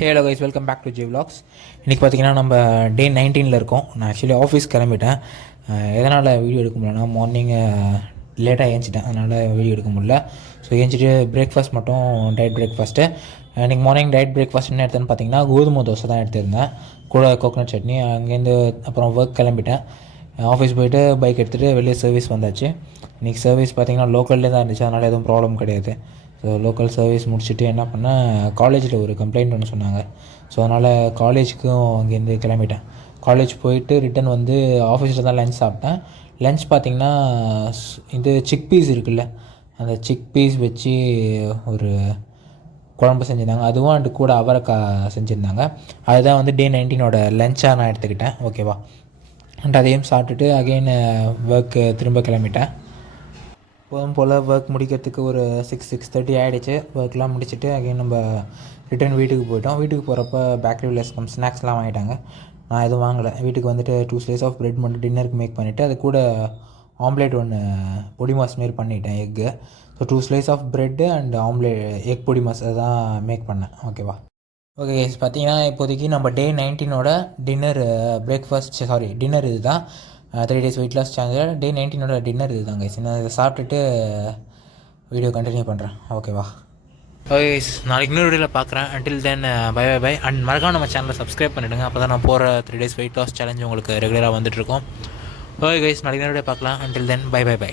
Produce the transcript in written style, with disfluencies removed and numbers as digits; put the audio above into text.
Hello guys, welcome back to G vlogs. இன்றைக்கி பார்த்தீங்கன்னா நம்ம டே 19 இருக்கோம். நான் ஆக்சுவலி ஆஃபீஸ் கிளம்பிட்டேன். எதனால் வீடியோ எடுக்க முடியலன்னா மார்னிங் லேட்டாக ஏஞ்சிட்டேன், அதனால் வீடியோ எடுக்க முடியல. ஸோ ஏஞ்சிட்டு பிரேக்ஃபாஸ்ட் மட்டும் டயட் பிரேக்ஃபாஸ்ட்டு. இன்றைக்கி மார்னிங் டயட் பிரேக்ஃபாஸ்ட் என்ன எடுத்தேன்னு பார்த்தீங்கன்னா கோதுமை தோசை தான் எடுத்திருந்தேன், கூட கோகனட் சட்னி. அங்கேருந்து அப்புறம் ஒர்க் கிளம்பிட்டேன். ஆஃபீஸ் போய்ட்டு பைக் எடுத்துகிட்டு வெளியே சர்வீஸ் வந்தாச்சு. இன்றைக்கி சர்வீஸ் பார்த்திங்கன்னா லோக்கல்லே தான் இருந்துச்சு, அதனால் எதுவும் ப்ராப்ளம் கிடையாது. ஸோ லோக்கல் சர்வீஸ் முடிச்சுட்டு என்ன பண்ணேன், காலேஜில் ஒரு கம்ப்ளைண்ட் ஒன்று சொன்னாங்க. ஸோ அதனால் காலேஜுக்கும் அங்கேருந்து கிளம்பிட்டேன். காலேஜ் போயிட்டு ரிட்டன் வந்து ஆஃபீஸில் தான் லஞ்ச் சாப்பிட்டேன். லஞ்ச் பார்த்திங்கன்னா இது சிக் பீஸ் இருக்குல்ல, அந்த சிக் பீஸ் வச்சு ஒரு குழம்பு செஞ்சுருந்தாங்க. அதுவும் அண்டு கூட அவரைக்காய் செஞ்சுருந்தாங்க. அதுதான் வந்து டே 19 லஞ்சாக நான் எடுத்துக்கிட்டேன். ஓகேவா? அண்ட் அதையும் சாப்பிட்டுட்டு அகெயின் ஒர்க்கு திரும்ப கிளம்பிட்டேன். எப்போதும் போல் ஒர்க் முடிக்கிறதுக்கு ஒரு 6:30 ஆகிடுச்சு. ஒர்க்லாம் முடிச்சுட்டு அகைன் நம்ம ரிட்டன் வீட்டுக்கு போயிட்டோம். வீட்டுக்கு போகிறப்ப பேக்கரியில் ஸ்நாக்ஸ்லாம் வாங்கிட்டாங்க. நான் எதுவும் வாங்கலை. வீட்டுக்கு வந்துட்டு 2 ஸ்லைஸ் ஆஃப் ப்ரெட் மட்டும் டின்னருக்கு மேக் பண்ணிவிட்டு அது கூட ஆம்லேட் ஒன்று பொடி மாஸ் மாரி பண்ணிட்டேன், egg. So 2 slice of bread and egg பொடி மாஸ் அதுதான் மேக் பண்ணேன். ஓகேவா? ஓகே கைஸ், பார்த்தீங்கன்னா இப்போதைக்கு நம்ம டே 19 டின்னர் டின்னர் இது தான். 3 days weight loss channel day 19 dinner இது தான் கைஸ். நான் இதை சாப்பிட்டுட்டு வீடியோ கண்டினியூ பண்ணுறேன். ஓகேவா? ஓகே கைஸ், நாளைக்கு இன்னொரு வீடியோவில் பார்க்குறேன். Until then bye bye bye. And மறக்காம நம்ம சேனலை சப்ஸ்கிரைப் பண்ணிவிடுங்க, அப்போ தான் நான் போகிற 3 days வெயிட் லாஸ் சேலஞ்ச் உங்களுக்கு ரெகுலராக வந்துட்டுருக்கோம். ஓகே கைஸ், நாளைக்கு இன்னொரு வீடியோ பார்க்கலாம். Until then bye bye by.